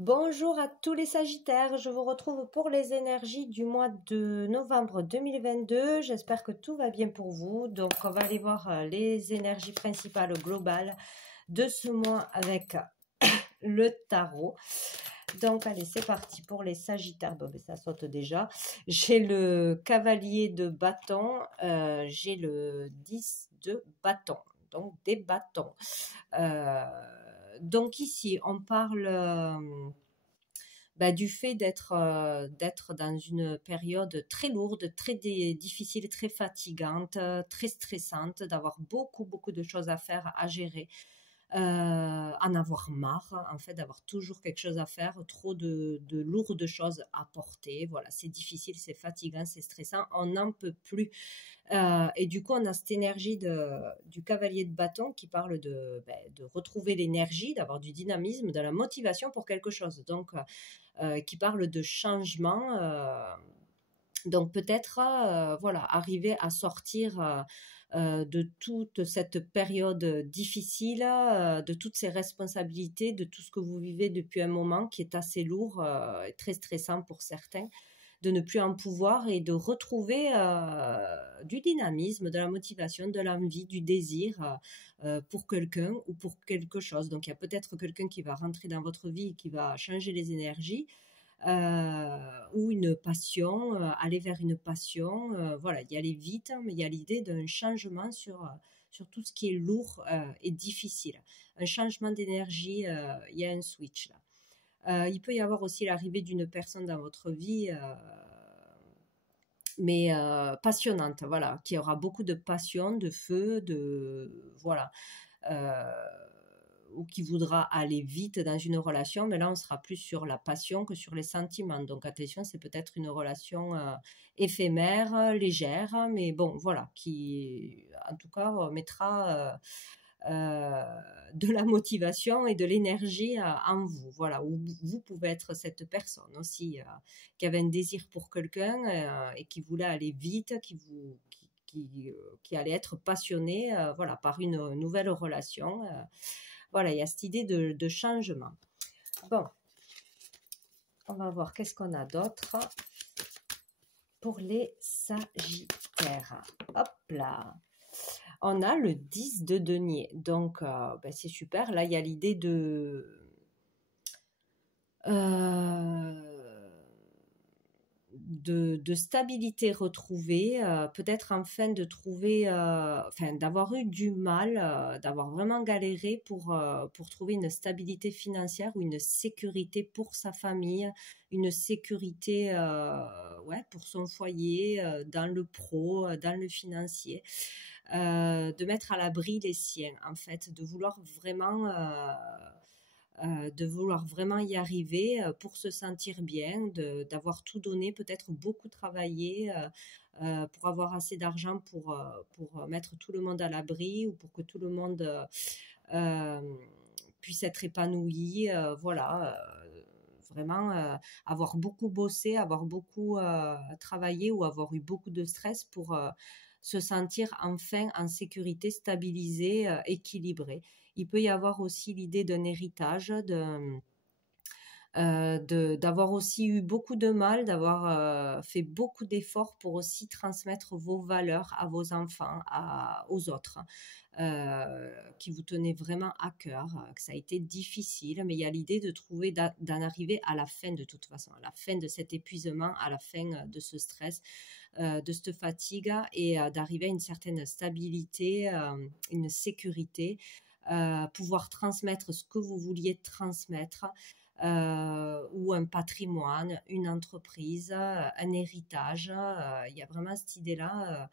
Bonjour à tous les Sagittaires, je vous retrouve pour les énergies du mois de novembre 2022. J'espère que tout va bien pour vous. Donc on va aller voir les énergies principales globales de ce mois avec le tarot. Donc allez, c'est parti pour les Sagittaires. Bon, ça saute déjà. J'ai le cavalier de bâton, j'ai le 10 de bâton, donc des bâtons. Donc ici, on parle du fait d'être dans une période très lourde, très difficile, très fatigante, très stressante, d'avoir beaucoup de choses à faire, à gérer, en avoir marre, en fait, d'avoir toujours quelque chose à faire, trop de lourdes choses à porter. Voilà, c'est difficile, c'est fatigant, c'est stressant, on n'en peut plus. Et du coup, on a cette énergie du cavalier de bâton qui parle de retrouver l'énergie, d'avoir du dynamisme, de la motivation pour quelque chose. Donc, qui parle de changement. Donc peut-être voilà, arriver à sortir de toute cette période difficile, de toutes ces responsabilités, de tout ce que vous vivez depuis un moment qui est assez lourd et très stressant pour certains, de ne plus en pouvoir et de retrouver du dynamisme, de la motivation, de l'envie, du désir pour quelqu'un ou pour quelque chose. Donc il y a peut-être quelqu'un qui va rentrer dans votre vie et qui va changer les énergies. Ou une passion, aller vers une passion, voilà, y aller vite, mais il y a l'idée d'un changement sur tout ce qui est lourd et difficile. Un changement d'énergie, il y a un switch là. Il peut y avoir aussi l'arrivée d'une personne dans votre vie, mais passionnante, voilà, qui aura beaucoup de passion, de feu, voilà. Euh, ou qui voudra aller vite dans une relation, mais là on sera plus sur la passion que sur les sentiments. Donc attention, c'est peut-être une relation éphémère, légère, mais bon, voilà, qui en tout cas mettra de la motivation et de l'énergie en vous. Voilà, où vous pouvez être cette personne aussi qui avait un désir pour quelqu'un et qui voulait aller vite, qui allait être passionné voilà, par une nouvelle relation. Voilà, il y a cette idée de changement. Bon, on va voir qu'est-ce qu'on a d'autre pour les Sagittaires. Hop là. On a le 10 de denier. Donc, c'est super. Là, il y a l'idée de stabilité retrouvée, peut-être enfin de trouver, d'avoir eu du mal, d'avoir vraiment galéré pour trouver une stabilité financière ou une sécurité pour sa famille, une sécurité ouais, pour son foyer, dans le pro, dans le financier, de mettre à l'abri les siens, en fait, de vouloir vraiment y arriver pour se sentir bien, d'avoir tout donné, peut-être beaucoup travaillé pour avoir assez d'argent pour mettre tout le monde à l'abri ou pour que tout le monde euh, puisse être épanoui. Voilà. Vraiment avoir beaucoup bossé, avoir beaucoup travaillé ou avoir eu beaucoup de stress pour se sentir enfin en sécurité, stabilisé, équilibré. Il peut y avoir aussi l'idée d'un héritage, d'avoir aussi eu beaucoup de mal, d'avoir fait beaucoup d'efforts pour aussi transmettre vos valeurs à vos enfants, aux autres, qui vous tenaient vraiment à cœur, que ça a été difficile, mais il y a l'idée de trouver, d'en arriver à la fin de toute façon, à la fin de cet épuisement, à la fin de ce stress, de cette fatigue et d'arriver à une certaine stabilité, une sécurité, pouvoir transmettre ce que vous vouliez transmettre, ou un patrimoine, une entreprise, un héritage. Il y a vraiment cette idée-là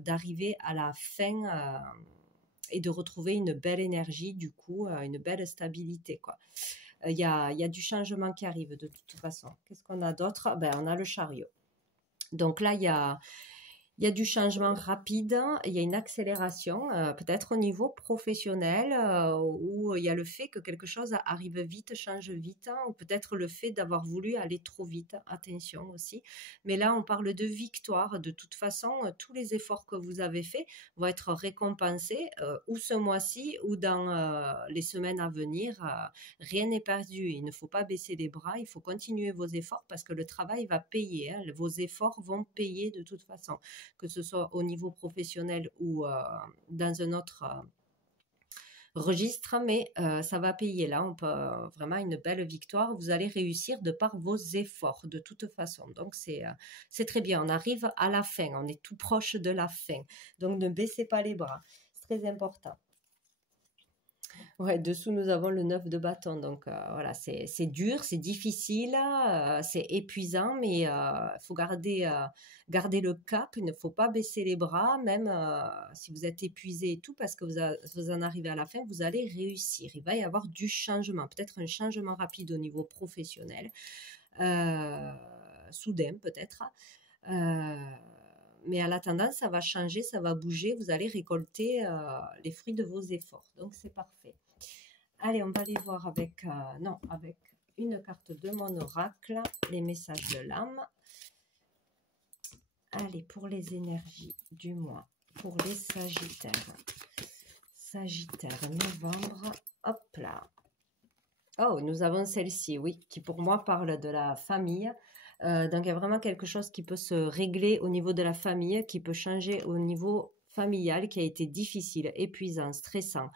d'arriver à la fin et de retrouver une belle énergie, du coup, une belle stabilité, quoi. Il y a du changement qui arrive de toute façon. Qu'est-ce qu'on a d'autre? On a le chariot. Donc là, Il y a du changement rapide, il y a une accélération, peut-être au niveau professionnel, où il y a le fait que quelque chose arrive vite, change vite, hein, ou peut-être le fait d'avoir voulu aller trop vite, attention aussi. Mais là, on parle de victoire. De toute façon, tous les efforts que vous avez faits vont être récompensés, ou ce mois-ci, ou dans les semaines à venir. Rien n'est perdu. Il ne faut pas baisser les bras, il faut continuer vos efforts parce que le travail va payer, hein. Vos efforts vont payer de toute façon, que ce soit au niveau professionnel ou dans un autre registre, mais ça va payer. Là, on peut vraiment une belle victoire. Vous allez réussir de par vos efforts, de toute façon. Donc, c'est très bien. On arrive à la fin. On est tout proche de la fin. Donc, ne baissez pas les bras. C'est très important. Ouais, dessous, nous avons le 9 de bâton. Donc, voilà, c'est dur, c'est difficile, c'est épuisant, mais il faut garder le cap. Il ne faut pas baisser les bras, même si vous êtes épuisé et tout, parce que vous en arrivez à la fin, vous allez réussir. Il va y avoir du changement, peut-être un changement rapide au niveau professionnel, soudain peut-être. Mais à l'attendant, ça va changer, ça va bouger. Vous allez récolter les fruits de vos efforts. Donc, c'est parfait. Allez, on va aller voir avec une carte de mon oracle, les messages de l'âme. Allez, pour les énergies du mois, pour les Sagittaires. Sagittaire, novembre, hop là. Oh, nous avons celle-ci, oui, qui pour moi parle de la famille. Donc, il y a vraiment quelque chose qui peut se régler au niveau de la famille, qui peut changer au niveau familial, qui a été difficile, épuisant, stressant.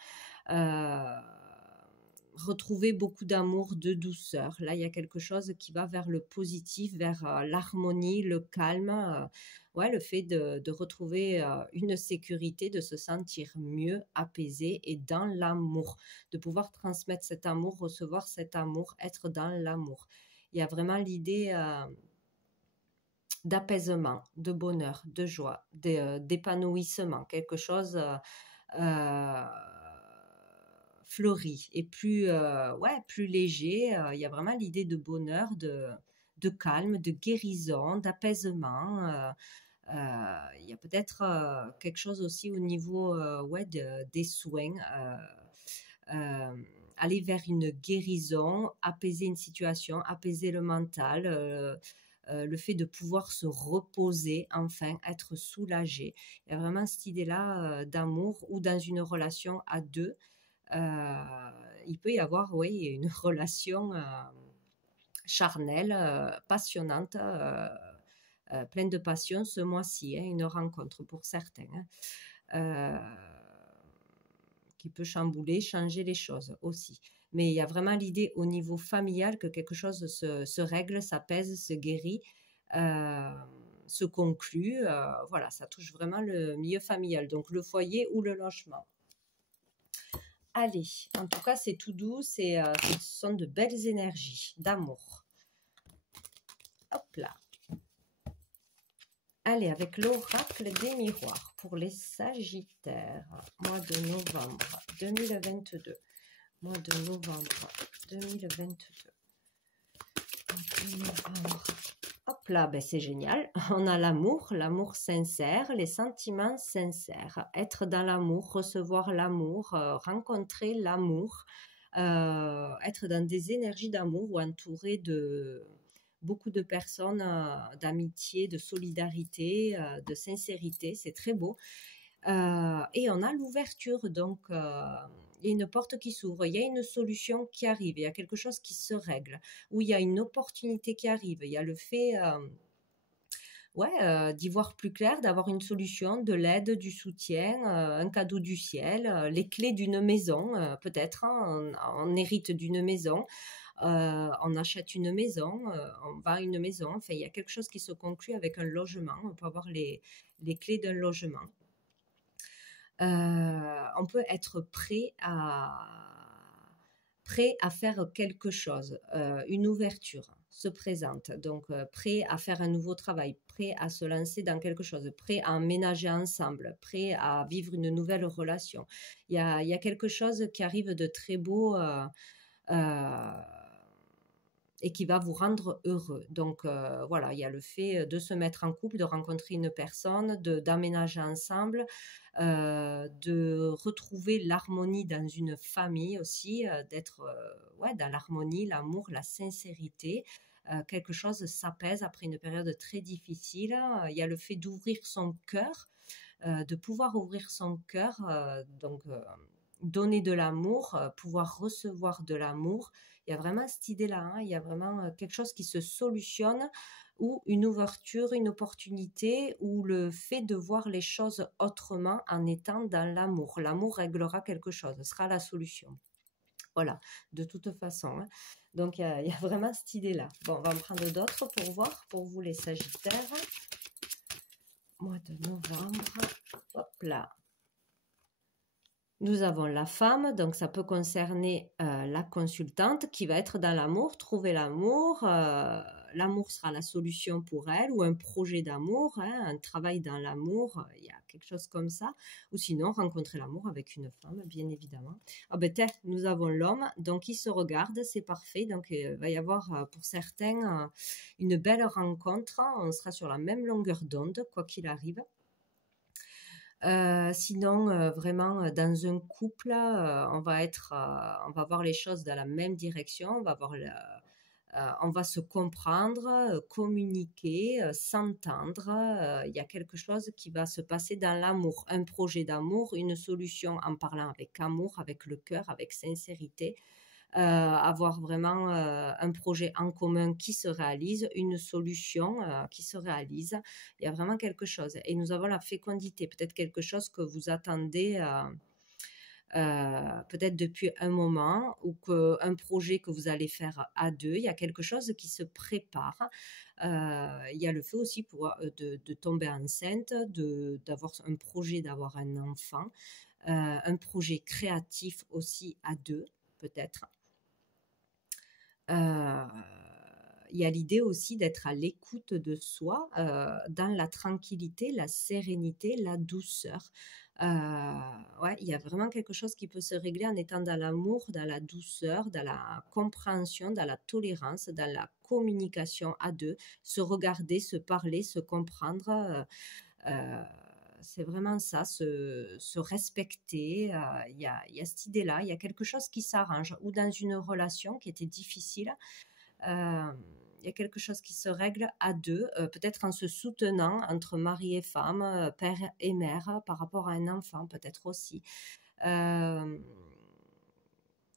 Retrouver beaucoup d'amour, de douceur. Là, il y a quelque chose qui va vers le positif, vers l'harmonie, le calme. Ouais, le fait de retrouver une sécurité, de se sentir mieux, apaisé et dans l'amour, de pouvoir transmettre cet amour, recevoir cet amour, être dans l'amour. Il y a vraiment l'idée d'apaisement, de bonheur, de joie, d'épanouissement, quelque chose fleuri et plus léger. Il y a vraiment l'idée de bonheur, de calme, de guérison, d'apaisement. Il y a peut-être quelque chose aussi au niveau des soins. Aller vers une guérison, apaiser une situation, apaiser le mental, le fait de pouvoir se reposer, enfin, être soulagé. Il y a vraiment cette idée-là d'amour ou dans une relation à deux. Il peut y avoir, oui, une relation charnelle, passionnante, pleine de passion ce mois-ci, hein, une rencontre pour certains. Qui peut changer les choses aussi. Mais il y a vraiment l'idée au niveau familial que quelque chose se règle, s'apaise, se guérit, se conclut. Voilà, ça touche vraiment le milieu familial, donc le foyer ou le logement. Allez, en tout cas, c'est tout doux, ce sont de belles énergies d'amour. Hop là. Allez, avec l'oracle des miroirs pour les Sagittaires, mois de novembre 2022. Mois de novembre 2022. Hop là, ben c'est génial. On a l'amour sincère, les sentiments sincères. Être dans l'amour, recevoir l'amour, rencontrer l'amour, être dans des énergies d'amour ou entouré de beaucoup de personnes, d'amitié, de solidarité, de sincérité. C'est très beau. Et on a l'ouverture, donc il y a une porte qui s'ouvre, il y a une solution qui arrive, il y a quelque chose qui se règle, ou il y a une opportunité qui arrive, il y a le fait d'y voir plus clair, d'avoir une solution, de l'aide, du soutien, un cadeau du ciel, les clés d'une maison, peut-être, hein, on hérite d'une maison, on achète une maison, on va à une maison, enfin il y a quelque chose qui se conclut avec un logement, on peut avoir les clés d'un logement. On peut être prêt à faire quelque chose, une ouverture se présente, donc prêt à faire un nouveau travail, prêt à se lancer dans quelque chose, prêt à emménager ensemble, prêt à vivre une nouvelle relation. Il y a quelque chose qui arrive de très beau et qui va vous rendre heureux. Donc voilà, il y a le fait de se mettre en couple, de rencontrer une personne, d'aménager ensemble, de retrouver l'harmonie dans une famille aussi, d'être dans l'harmonie, l'amour, la sincérité. Quelque chose s'apaise après une période très difficile. Il y a le fait d'ouvrir son cœur, de pouvoir ouvrir son cœur, donner de l'amour, pouvoir recevoir de l'amour. Il y a vraiment cette idée-là, hein. Il y a vraiment quelque chose qui se solutionne, ou une ouverture, une opportunité, ou le fait de voir les choses autrement en étant dans l'amour. L'amour réglera quelque chose, sera la solution. Voilà, de toute façon, hein. Donc, il y a vraiment cette idée-là. Bon, on va en prendre d'autres pour voir, pour vous les Sagittaires. Mois de novembre, hop là. Nous avons la femme, donc ça peut concerner la consultante qui va être dans l'amour, trouver l'amour. L'amour sera la solution pour elle, ou un projet d'amour, hein, un travail dans l'amour, il y a quelque chose comme ça. Ou sinon, rencontrer l'amour avec une femme, bien évidemment. Ah ben, nous avons l'homme, donc il se regarde, c'est parfait. Donc il va y avoir pour certains une belle rencontre. On sera sur la même longueur d'onde, quoi qu'il arrive. Sinon, vraiment, dans un couple, on va voir les choses dans la même direction. On va se comprendre, communiquer, s'entendre. Il y a quelque chose qui va se passer dans l'amour, un projet d'amour, une solution en parlant avec amour, avec le cœur, avec sincérité. Avoir vraiment un projet en commun qui se réalise, une solution qui se réalise. Il y a vraiment quelque chose. Et nous avons la fécondité, peut-être quelque chose que vous attendez peut-être depuis un moment, ou un projet que vous allez faire à deux. Il y a quelque chose qui se prépare. Il y a le fait aussi de tomber enceinte, d'avoir un projet, d'avoir un enfant, un projet créatif aussi à deux, peut-être. Il y a l'idée aussi d'être à l'écoute de soi, dans la tranquillité, la sérénité, la douceur. Il y a vraiment quelque chose qui peut se régler en étant dans l'amour, dans la douceur, dans la compréhension, dans la tolérance, dans la communication à deux, se regarder, se parler, se comprendre. C'est vraiment ça, se respecter. Il y a cette idée-là, il y a quelque chose qui s'arrange, ou dans une relation qui était difficile, il y a quelque chose qui se règle à deux, peut-être en se soutenant entre mari et femme, père et mère, par rapport à un enfant peut-être aussi. On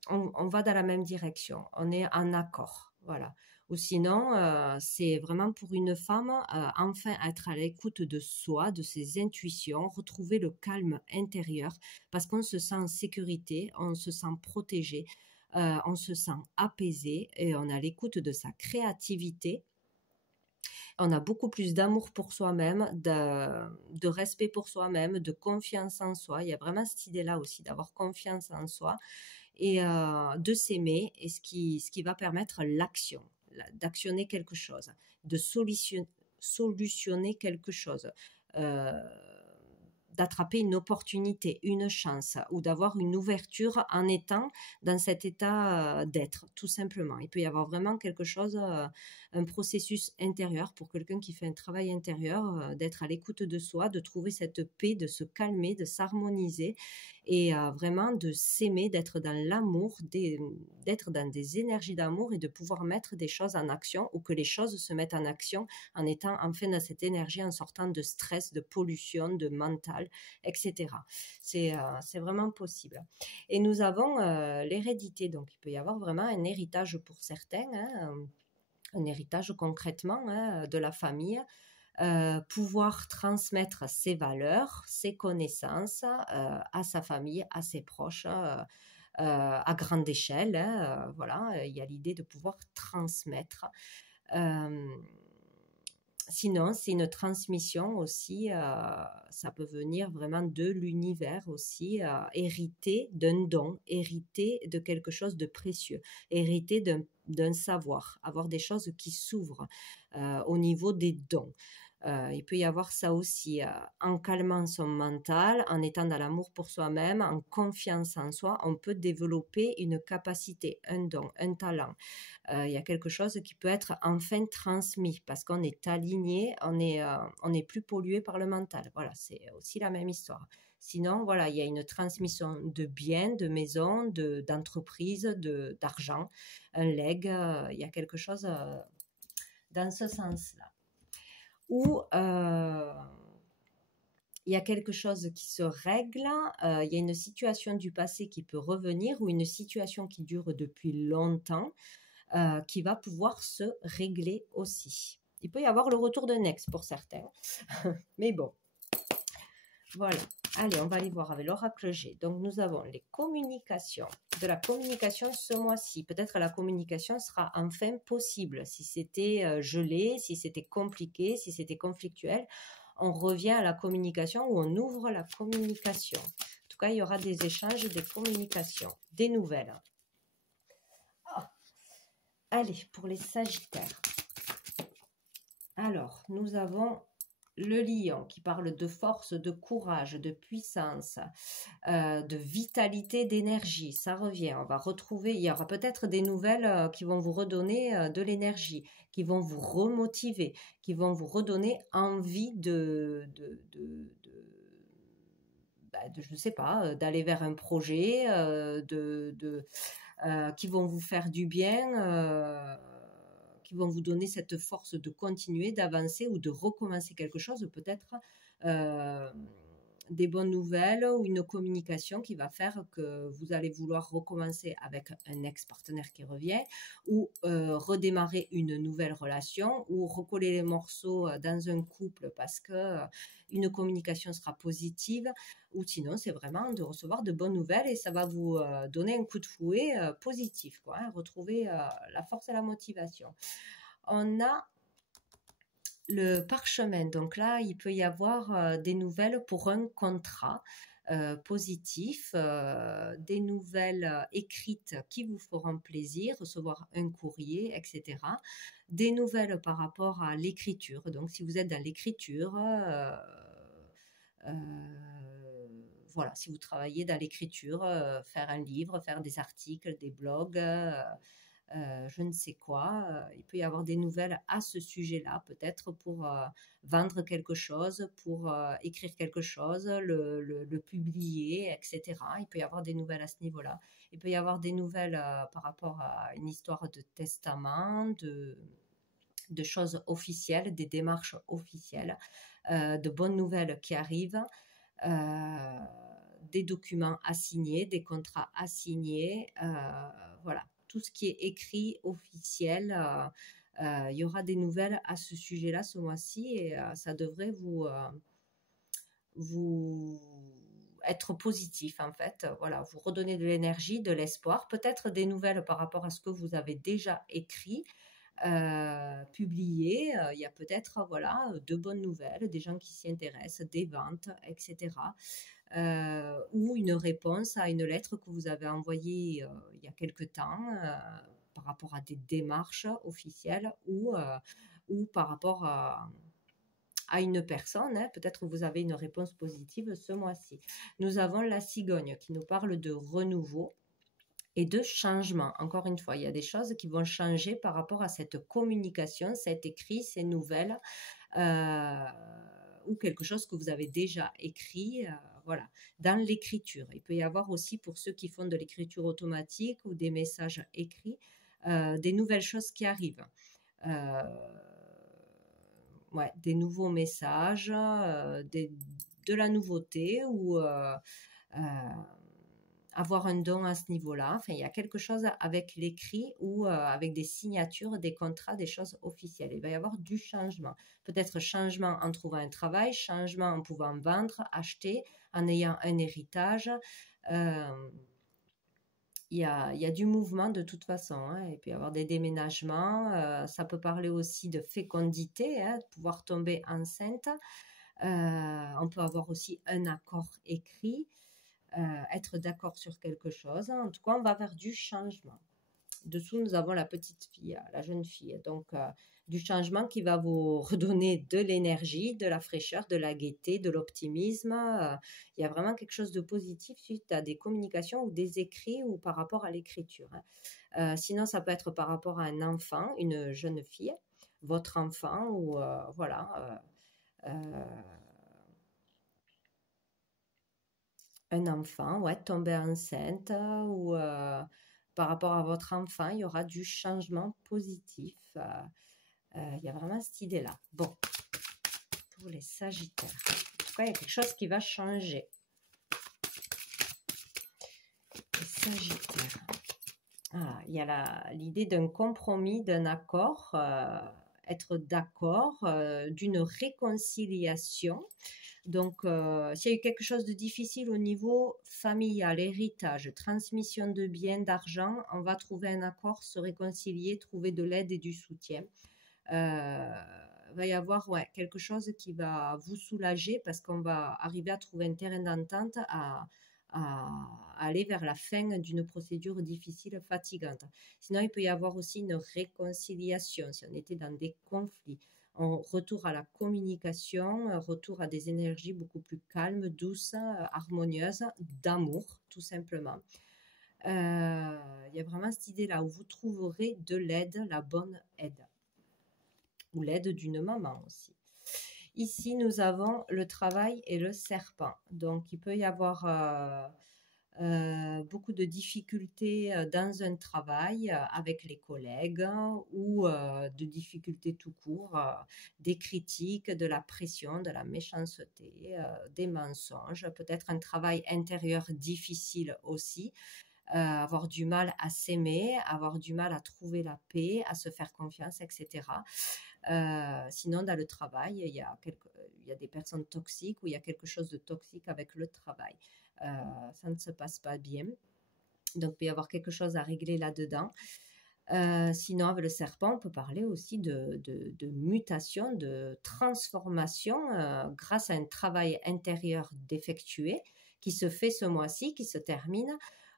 va dans la même direction, on est en accord, voilà. Ou sinon, c'est vraiment pour une femme, enfin être à l'écoute de soi, de ses intuitions, retrouver le calme intérieur, parce qu'on se sent en sécurité, on se sent protégé, on se sent apaisé, et on a l'écoute de sa créativité. On a beaucoup plus d'amour pour soi-même, de respect pour soi-même, de confiance en soi. Il y a vraiment cette idée-là aussi, d'avoir confiance en soi, et de s'aimer, et ce qui va permettre l'action, d'actionner quelque chose, de solutionner quelque chose, d'attraper une opportunité, une chance, ou d'avoir une ouverture en étant dans cet état d'être, tout simplement. Il peut y avoir vraiment quelque chose, un processus intérieur pour quelqu'un qui fait un travail intérieur, d'être à l'écoute de soi, de trouver cette paix, de se calmer, de s'harmoniser, et vraiment de s'aimer, d'être dans l'amour, d'être dans des énergies d'amour, et de pouvoir mettre des choses en action, ou que les choses se mettent en action en étant enfin dans cette énergie, en sortant de stress, de pollution, de mental, etc. C'est vraiment possible. Et nous avons l'hérédité, donc il peut y avoir vraiment un héritage pour certains, hein, un héritage concrètement, hein, de la famille. Pouvoir transmettre ses valeurs, ses connaissances à sa famille, à ses proches, à grande échelle, hein, voilà, il y a l'idée de pouvoir transmettre. Sinon, c'est une transmission aussi, ça peut venir vraiment de l'univers aussi, hériter d'un don, hériter de quelque chose de précieux, hériter d'un savoir, avoir des choses qui s'ouvrent au niveau des dons. Il peut y avoir ça aussi, en calmant son mental, en étant dans l'amour pour soi-même, en confiance en soi, on peut développer une capacité, un don, un talent. Il y a quelque chose qui peut être enfin transmis parce qu'on est aligné, on est plus pollué par le mental. Voilà, c'est aussi la même histoire. Sinon, voilà, il y a une transmission de biens, de maisons, d'entreprises, d'argent, un leg. Il y a quelque chose dans ce sens-là. Ou il y a quelque chose qui se règle, il y a une situation du passé qui peut revenir ou une situation qui dure depuis longtemps qui va pouvoir se régler aussi. Il peut y avoir le retour d'un ex pour certains, mais bon, voilà. Allez, on va aller voir avec l'oracle G. Donc, nous avons les communications. De la communication ce mois-ci. Peut-être la communication sera enfin possible. Si c'était gelé, si c'était compliqué, si c'était conflictuel, on revient à la communication ou on ouvre la communication. En tout cas, il y aura des échanges, des communications, des nouvelles. Allez, pour les Sagittaires. Alors, nous avons le lion qui parle de force, de courage, de puissance, de vitalité, d'énergie. Ça revient. On va retrouver, il y aura peut-être des nouvelles qui vont vous redonner de l'énergie, qui vont vous remotiver, qui vont vous redonner envie je ne sais pas, d'aller vers un projet, qui vont vous faire du bien, qui vont vous donner cette force de continuer, d'avancer ou de recommencer quelque chose, peut-être euh, des bonnes nouvelles ou une communication qui va faire que vous allez vouloir recommencer avec un ex-partenaire qui revient ou redémarrer une nouvelle relation ou recoller les morceaux dans un couple parce que une communication sera positive ou sinon c'est vraiment de recevoir de bonnes nouvelles et ça va vous donner un coup de fouet positif, quoi, hein, retrouver la force et la motivation. On a le parchemin. Donc là, il peut y avoir des nouvelles pour un contrat positif, des nouvelles écrites qui vous feront plaisir, recevoir un courrier, etc. Des nouvelles par rapport à l'écriture. Donc si vous êtes dans l'écriture, euh, voilà, si vous travaillez dans l'écriture, faire un livre, faire des articles, des blogs, je ne sais quoi. Il peut y avoir des nouvelles à ce sujet-là, peut-être pour vendre quelque chose, pour écrire quelque chose, le publier, etc. Il peut y avoir des nouvelles à ce niveau-là. Il peut y avoir des nouvelles par rapport à une histoire de testament, de choses officielles, des démarches officielles, de bonnes nouvelles qui arrivent. Des documents à signer, des contrats à signer, voilà, tout ce qui est écrit, officiel. Il y aura des nouvelles à ce sujet-là ce mois-ci et ça devrait vous être positif en fait. Voilà, vous redonner de l'énergie, de l'espoir, peut-être des nouvelles par rapport à ce que vous avez déjà écrit. Publié, il y a peut-être voilà de bonnes nouvelles, des gens qui s'y intéressent, des ventes, etc. Ou une réponse à une lettre que vous avez envoyée il y a quelque temps par rapport à des démarches officielles ou par rapport à une personne, hein. Peut-être que vous avez une réponse positive ce mois-ci. Nous avons la cigogne qui nous parle de renouveau et de changement. Encore une fois, il y a des choses qui vont changer par rapport à cette communication, cet écrit, ces nouvelles, ou quelque chose que vous avez déjà écrit, voilà, dans l'écriture. Il peut y avoir aussi, pour ceux qui font de l'écriture automatique ou des messages écrits, des nouvelles choses qui arrivent. Ouais, des nouveaux messages, de la nouveauté ou avoir un don à ce niveau-là. Enfin, il y a quelque chose avec l'écrit ou avec des signatures, des contrats, des choses officielles. Il va y avoir du changement. Peut-être changement en trouvant un travail, changement en pouvant vendre, acheter, en ayant un héritage. Il y a du mouvement de toute façon, hein. Il peut y avoir des déménagements. Ça peut parler aussi de fécondité, hein, de pouvoir tomber enceinte. On peut avoir aussi un accord écrit. Être d'accord sur quelque chose. En tout cas, on va vers du changement. Dessous, nous avons la petite fille, la jeune fille. Donc, du changement qui va vous redonner de l'énergie, de la fraîcheur, de la gaieté, de l'optimisme. Il y a vraiment quelque chose de positif suite à des communications ou des écrits ou par rapport à l'écriture. Sinon, ça peut être par rapport à un enfant, une jeune fille, votre enfant ou voilà. Un enfant, ouais, tomber enceinte ou par rapport à votre enfant, il y aura du changement positif. Il y a vraiment cette idée-là. Bon, pour les Sagittaires, en tout cas, il y a quelque chose qui va changer. Les Sagittaires. Ah, il y a l'idée d'un compromis, d'un accord, être d'accord, d'une réconciliation. Donc, s'il y a eu quelque chose de difficile au niveau familial, héritage, transmission de biens, d'argent, on va trouver un accord, se réconcilier, trouver de l'aide et du soutien. Il va y avoir quelque chose qui va vous soulager parce qu'on va arriver à trouver un terrain d'entente, à aller vers la fin d'une procédure difficile, fatigante. Sinon, il peut y avoir aussi une réconciliation si on était dans des conflits. On retour à la communication, retour à des énergies beaucoup plus calmes, douces, harmonieuses, d'amour, tout simplement. Il y a vraiment cette idée-là où vous trouverez de l'aide, la bonne aide. Ou l'aide d'une maman aussi. Ici, nous avons le travail et le serpent. Donc, il peut y avoir beaucoup de difficultés dans un travail avec les collègues ou de difficultés tout court, des critiques, de la pression, de la méchanceté, des mensonges, peut-être un travail intérieur difficile aussi. Avoir du mal à s'aimer, avoir du mal à trouver la paix, à se faire confiance, etc. Sinon, dans le travail, il y a des personnes toxiques ou il y a quelque chose de toxique avec le travail. Ça ne se passe pas bien. Donc, il peut y avoir quelque chose à régler là-dedans. Sinon, avec le serpent, on peut parler aussi de mutation, de transformation grâce à un travail intérieur d'effectuer qui se fait ce mois-ci, qui se termine,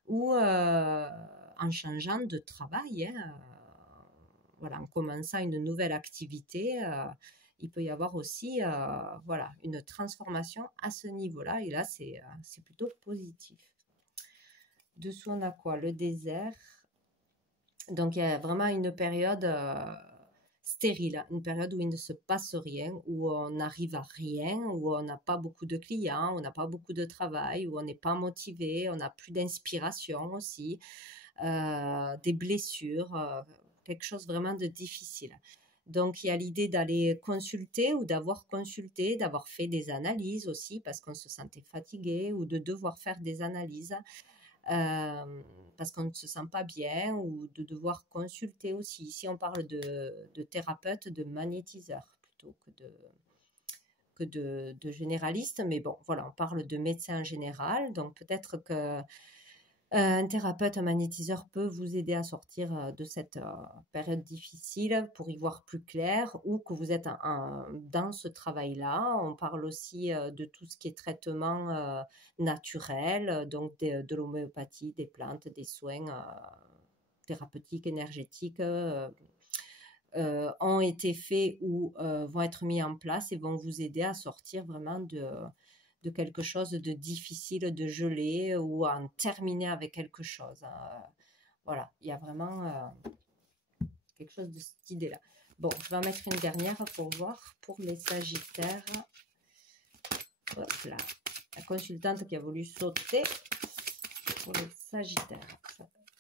ou en changeant de travail, voilà, en commençant une nouvelle activité, il peut y avoir aussi voilà, une transformation à ce niveau-là. Et là, c'est plutôt positif. Dessous, on a quoi? Le désert. Donc, il y a vraiment une période stérile, une période où il ne se passe rien, où on n'arrive à rien, où on n'a pas beaucoup de clients, on n'a pas beaucoup de travail, où on n'est pas motivé, on n'a plus d'inspiration aussi, des blessures, quelque chose vraiment de difficile. Donc, il y a l'idée d'aller consulter ou d'avoir consulté, d'avoir fait des analyses aussi parce qu'on se sentait fatigué ou de devoir faire des analyses parce qu'on ne se sent pas bien ou de devoir consulter aussi. Ici, on parle de thérapeute, de magnétiseur plutôt que de généraliste. Mais bon, voilà, on parle de médecin en général. Donc, peut-être que un thérapeute, un magnétiseur peut vous aider à sortir de cette période difficile pour y voir plus clair ou que vous êtes dans ce travail-là. On parle aussi de tout ce qui est traitement naturel, donc de l'homéopathie, des plantes, des soins thérapeutiques, énergétiques ont été faits ou vont être mis en place et vont vous aider à sortir vraiment de quelque chose de difficile, de gelé ou à en terminer avec quelque chose. Voilà, il y a vraiment quelque chose de cette idée-là. Bon, je vais en mettre une dernière pour voir pour les Sagittaires. Hop là, la consultante qui a voulu sauter pour les Sagittaires.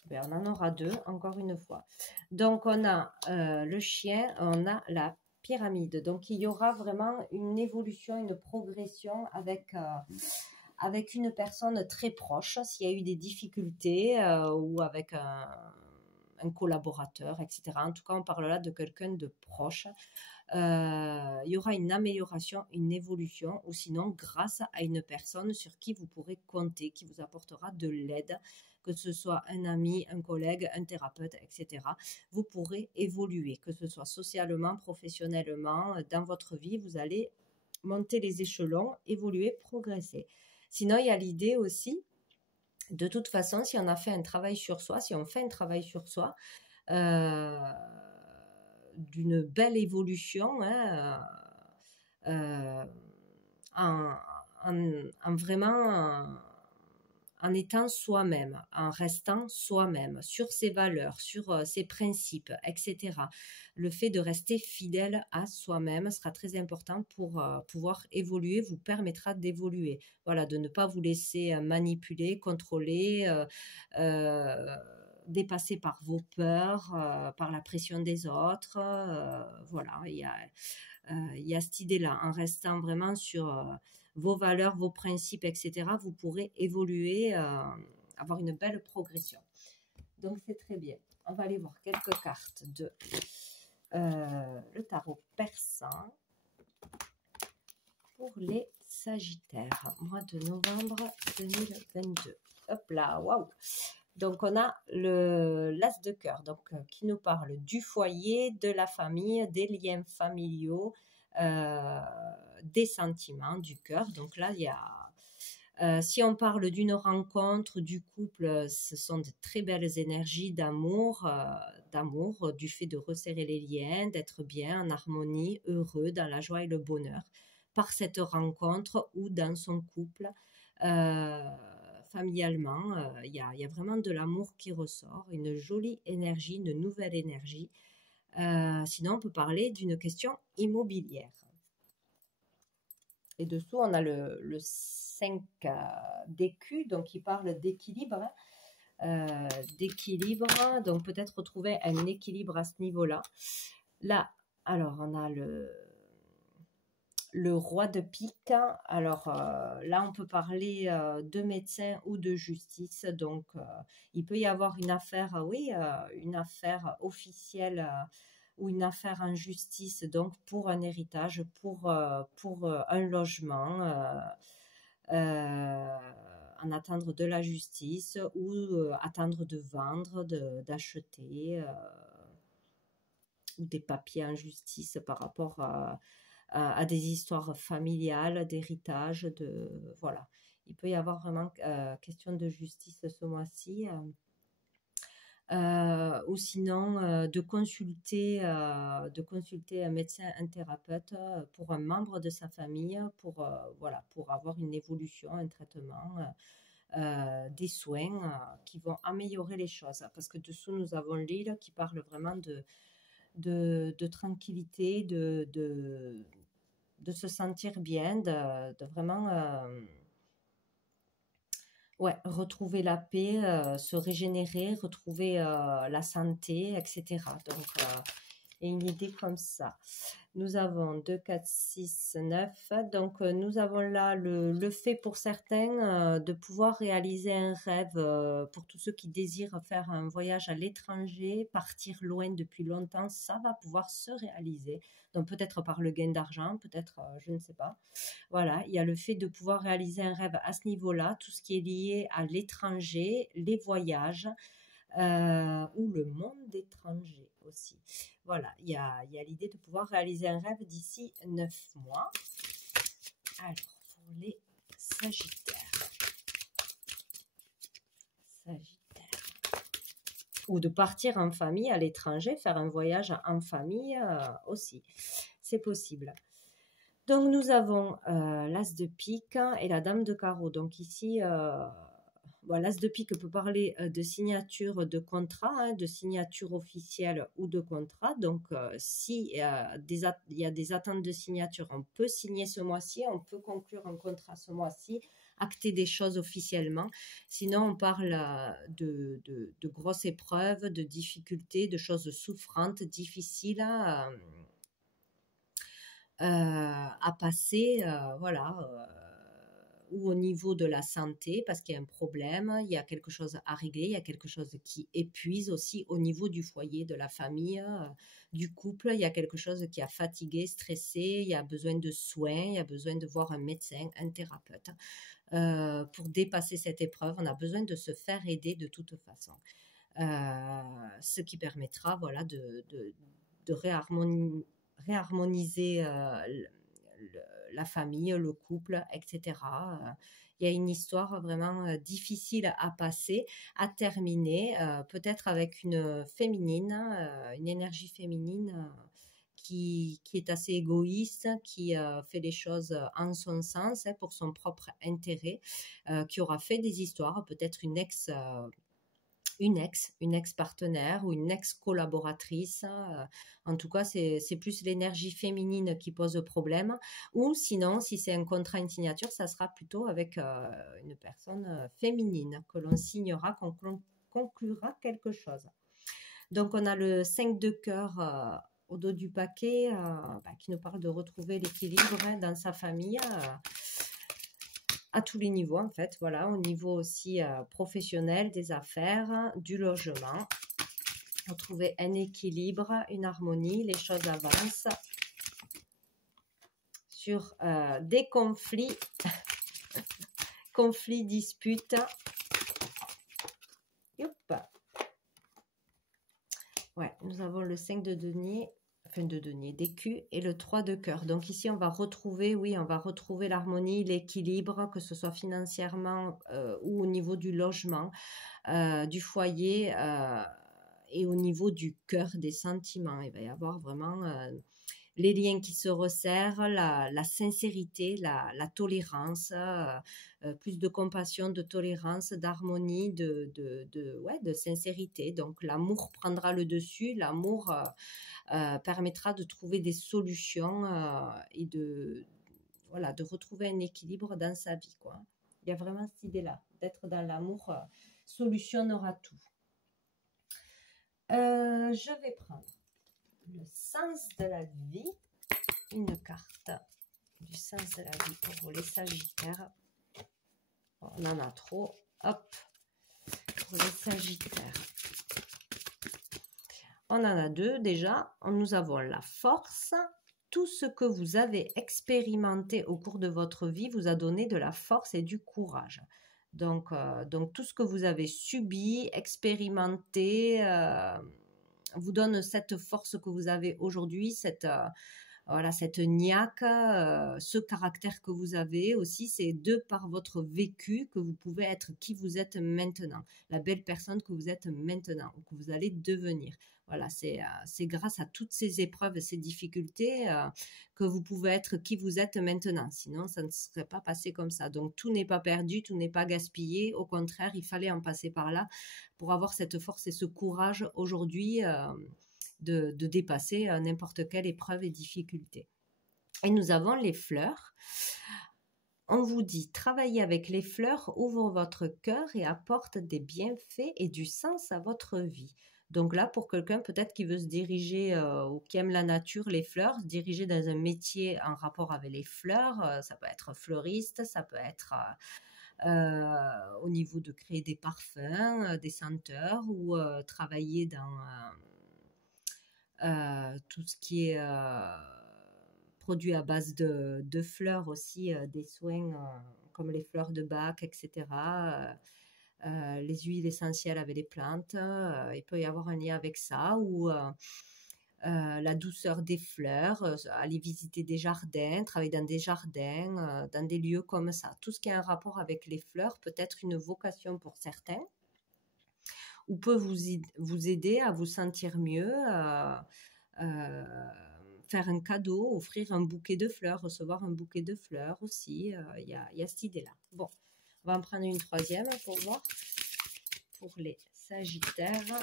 Ben, on en aura deux, encore une fois. Donc, on a le chien, on a la pyramide. Donc, il y aura vraiment une évolution, une progression avec une personne très proche, s'il y a eu des difficultés ou avec un collaborateur, etc. En tout cas, on parle là de quelqu'un de proche. Il y aura une amélioration, une évolution, ou sinon grâce à une personne sur qui vous pourrez compter, qui vous apportera de l'aide, que ce soit un ami, un collègue, un thérapeute, etc. Vous pourrez évoluer, que ce soit socialement, professionnellement, dans votre vie, vous allez monter les échelons, évoluer, progresser. Sinon, il y a l'idée aussi De toute façon, si on a fait un travail sur soi, si on fait un travail sur soi, euh, d'une belle évolution, hein, euh, en, en vraiment en étant soi-même, en restant soi-même, sur ses valeurs, sur ses principes, etc. Le fait de rester fidèle à soi-même sera très important pour pouvoir évoluer, vous permettra d'évoluer. Voilà, de ne pas vous laisser manipuler, contrôler, dépasser par vos peurs, par la pression des autres. Voilà, il y a cette idée-là, en restant vraiment sur vos valeurs, vos principes, etc., vous pourrez évoluer, avoir une belle progression. Donc c'est très bien. On va aller voir quelques cartes de le tarot persan pour les Sagittaires, mois de novembre 2022. Hop là, waouh! Donc on a l'as de cœur, donc qui nous parle du foyer, de la famille, des liens familiaux, des sentiments, du cœur. Donc là, il y a, si on parle d'une rencontre, du couple, ce sont de très belles énergies d'amour, du fait de resserrer les liens, d'être bien en harmonie, heureux, dans la joie et le bonheur, par cette rencontre ou dans son couple. Familialement, il y a vraiment de l'amour qui ressort, une jolie énergie, une nouvelle énergie. Sinon, on peut parler d'une question immobilière. Et dessous, on a le 5 d'écus, donc qui parle d'équilibre. D'équilibre, donc peut-être retrouver un équilibre à ce niveau-là. Là, alors, on a le roi de pique. Alors là, on peut parler de médecin ou de justice. Donc, il peut y avoir une affaire, oui, une affaire officielle ou une affaire en justice, donc pour un héritage, pour un logement, en attendre de la justice ou attendre de vendre, d'acheter ou des papiers en justice par rapport à des histoires familiales, d'héritage, voilà. Il peut y avoir vraiment question de justice ce mois-ci. Ou sinon de consulter un médecin, un thérapeute pour un membre de sa famille, voilà, pour avoir une évolution, un traitement, des soins qui vont améliorer les choses. Parce que dessous, nous avons l'île qui parle vraiment de tranquillité, de se sentir bien, de vraiment retrouver la paix, se régénérer, retrouver la santé, etc. Donc, et une idée comme ça. Nous avons 2, 4, 6, 9. Donc, nous avons là le fait pour certains de pouvoir réaliser un rêve pour tous ceux qui désirent faire un voyage à l'étranger, partir loin depuis longtemps, ça va pouvoir se réaliser. Donc, peut-être par le gain d'argent, peut-être, je ne sais pas. Voilà, il y a le fait de pouvoir réaliser un rêve à ce niveau-là, tout ce qui est lié à l'étranger, les voyages ou le monde étranger aussi. Voilà, il y a l'idée de pouvoir réaliser un rêve d'ici 9 mois. Alors, pour les Sagittaires. Ou de partir en famille à l'étranger, faire un voyage en famille aussi. C'est possible. Donc, nous avons l'as de pique et la dame de carreau. Donc, ici, l'as de pique peut parler de signature de contrat, hein, de signature officielle ou de contrat. Donc, si il y a des attentes de signature, on peut signer ce mois-ci, on peut conclure un contrat ce mois-ci, acter des choses officiellement. Sinon, on parle de grosses épreuves, de difficultés, de choses souffrantes, difficiles à passer, voilà, ou au niveau de la santé, parce qu'il y a un problème, il y a quelque chose à régler, il y a quelque chose qui épuise aussi au niveau du foyer, de la famille, du couple, il y a quelque chose qui a fatigué, stressé, il y a besoin de soins, il y a besoin de voir un médecin, un thérapeute. Pour dépasser cette épreuve, on a besoin de se faire aider de toute façon. Ce qui permettra, voilà, de réharmoniser la famille, le couple, etc. Il y a une histoire vraiment difficile à passer, à terminer, peut-être avec une féminine, une énergie féminine qui est assez égoïste, qui fait les choses en son sens, hein, pour son propre intérêt, qui aura fait des histoires, peut-être une ex-partenaire ou une ex-collaboratrice. En tout cas, c'est plus l'énergie féminine qui pose problème. Ou sinon, si c'est un contrat, une signature, ça sera plutôt avec une personne féminine que l'on signera, qu'on conclura quelque chose. Donc, on a le 5 de cœur au dos du paquet qui nous parle de retrouver l'équilibre, hein, dans sa famille. À tous les niveaux, en fait, voilà, au niveau aussi professionnel, des affaires, du logement. Retrouver un équilibre, une harmonie, les choses avancent. Sur des conflits, conflits, disputes. Youp. Ouais, nous avons le 5 de denier, enfin de denier, d'écus et le 3 de cœur. Donc ici, on va retrouver l'harmonie, l'équilibre, que ce soit financièrement ou au niveau du logement, du foyer et au niveau du cœur, des sentiments. Il va y avoir vraiment les liens qui se resserrent, la sincérité, la tolérance, plus de compassion, de tolérance, d'harmonie, de sincérité. Donc l'amour prendra le dessus, l'amour permettra de trouver des solutions et de retrouver un équilibre dans sa vie, quoi. Il y a vraiment cette idée-là, d'être dans l'amour solutionnera tout. Je vais prendre le sens de la vie, une carte du sens de la vie pour les Sagittaires. On en a trop. Hop, pour les Sagittaires. On en a deux déjà. Nous avons la force. Tout ce que vous avez expérimenté au cours de votre vie vous a donné de la force et du courage. Donc tout ce que vous avez subi, expérimenté, vous donne cette force que vous avez aujourd'hui, cette niaque, ce caractère que vous avez aussi, c'est de par votre vécu que vous pouvez être qui vous êtes maintenant, la belle personne que vous êtes maintenant, ou que vous allez devenir. Voilà, c'est grâce à toutes ces épreuves, ces difficultés que vous pouvez être qui vous êtes maintenant. Sinon, ça ne serait pas passé comme ça. Donc, tout n'est pas perdu, tout n'est pas gaspillé. Au contraire, il fallait en passer par là pour avoir cette force et ce courage aujourd'hui de dépasser n'importe quelle épreuve et difficulté. Et nous avons les fleurs. On vous dit, travaillez avec les fleurs, ouvre votre cœur et apporte des bienfaits et du sens à votre vie. Donc là, pour quelqu'un peut-être qui veut se diriger ou qui aime la nature, les fleurs, se diriger dans un métier en rapport avec les fleurs, ça peut être fleuriste, ça peut être au niveau de créer des parfums, des senteurs, ou travailler dans tout ce qui est produit à base de fleurs aussi, des soins comme les fleurs de Bach, etc. Les huiles essentielles avec les plantes, il peut y avoir un lien avec ça, ou la douceur des fleurs, aller visiter des jardins, travailler dans des jardins, dans des lieux comme ça. Tout ce qui a un rapport avec les fleurs peut être une vocation pour certains, ou peut vous aider à vous sentir mieux, faire un cadeau, offrir un bouquet de fleurs, recevoir un bouquet de fleurs aussi. Il y a cette idée-là. Bon, on va en prendre une troisième pour voir. Pour les Sagittaires.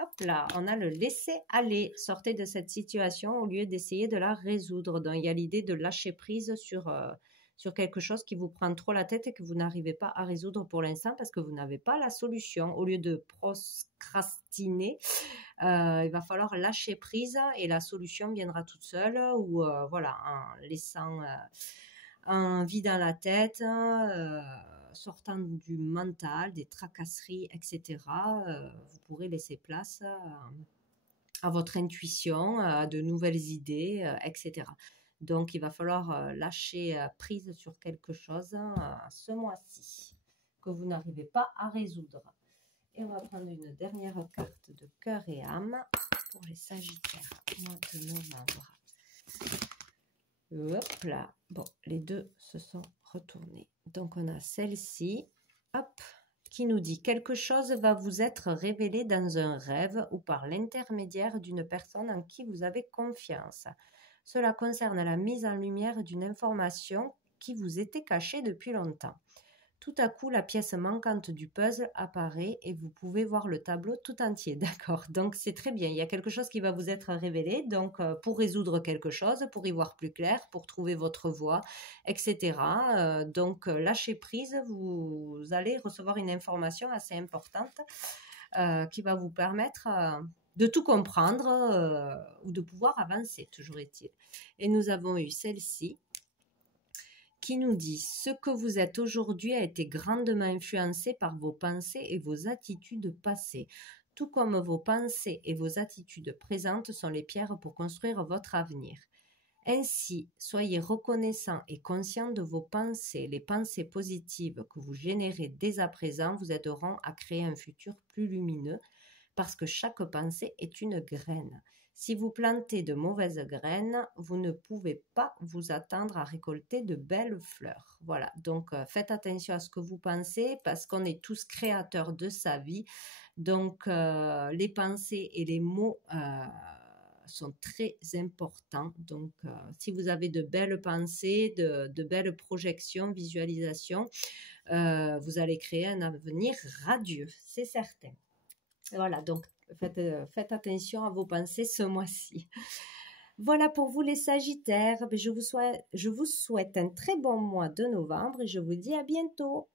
Hop là, on a le laisser aller. Sortez de cette situation au lieu d'essayer de la résoudre. Donc, il y a l'idée de lâcher prise sur quelque chose qui vous prend trop la tête et que vous n'arrivez pas à résoudre pour l'instant parce que vous n'avez pas la solution. Au lieu de procrastiner, il va falloir lâcher prise et la solution viendra toute seule, ou en laissant un vide dans la tête, sortant du mental, des tracasseries, etc. Vous pourrez laisser place à votre intuition, à de nouvelles idées, etc. Donc, il va falloir lâcher prise sur quelque chose ce mois-ci que vous n'arrivez pas à résoudre. Et on va prendre une dernière carte de cœur et âme pour les Sagittaires, mois de novembre. Hop là. Bon, les deux se sont retournés. Donc, on a celle-ci, hop, qui nous dit « Quelque chose va vous être révélé dans un rêve ou par l'intermédiaire d'une personne en qui vous avez confiance. Cela concerne la mise en lumière d'une information qui vous était cachée depuis longtemps. Tout à coup, la pièce manquante du puzzle apparaît et vous pouvez voir le tableau tout entier. » D'accord, donc c'est très bien. Il y a quelque chose qui va vous être révélé, donc pour résoudre quelque chose, pour y voir plus clair, pour trouver votre voie, etc. Donc lâchez prise, vous allez recevoir une information assez importante qui va vous permettre de tout comprendre ou de pouvoir avancer, toujours est-il. Et nous avons eu celle-ci, qui nous dit « Ce que vous êtes aujourd'hui a été grandement influencé par vos pensées et vos attitudes passées, tout comme vos pensées et vos attitudes présentes sont les pierres pour construire votre avenir. Ainsi, soyez reconnaissant et conscient de vos pensées. Les pensées positives que vous générez dès à présent vous aideront à créer un futur plus lumineux parce que chaque pensée est une graine. Si vous plantez de mauvaises graines, vous ne pouvez pas vous attendre à récolter de belles fleurs. » Voilà, donc faites attention à ce que vous pensez parce qu'on est tous créateurs de sa vie. Donc les pensées et les mots sont très importants. Donc si vous avez de belles pensées, de belles projections, visualisations, vous allez créer un avenir radieux, c'est certain. Voilà, donc faites attention à vos pensées ce mois-ci. Voilà pour vous les Sagittaires. Je vous souhaite un très bon mois de novembre et je vous dis à bientôt.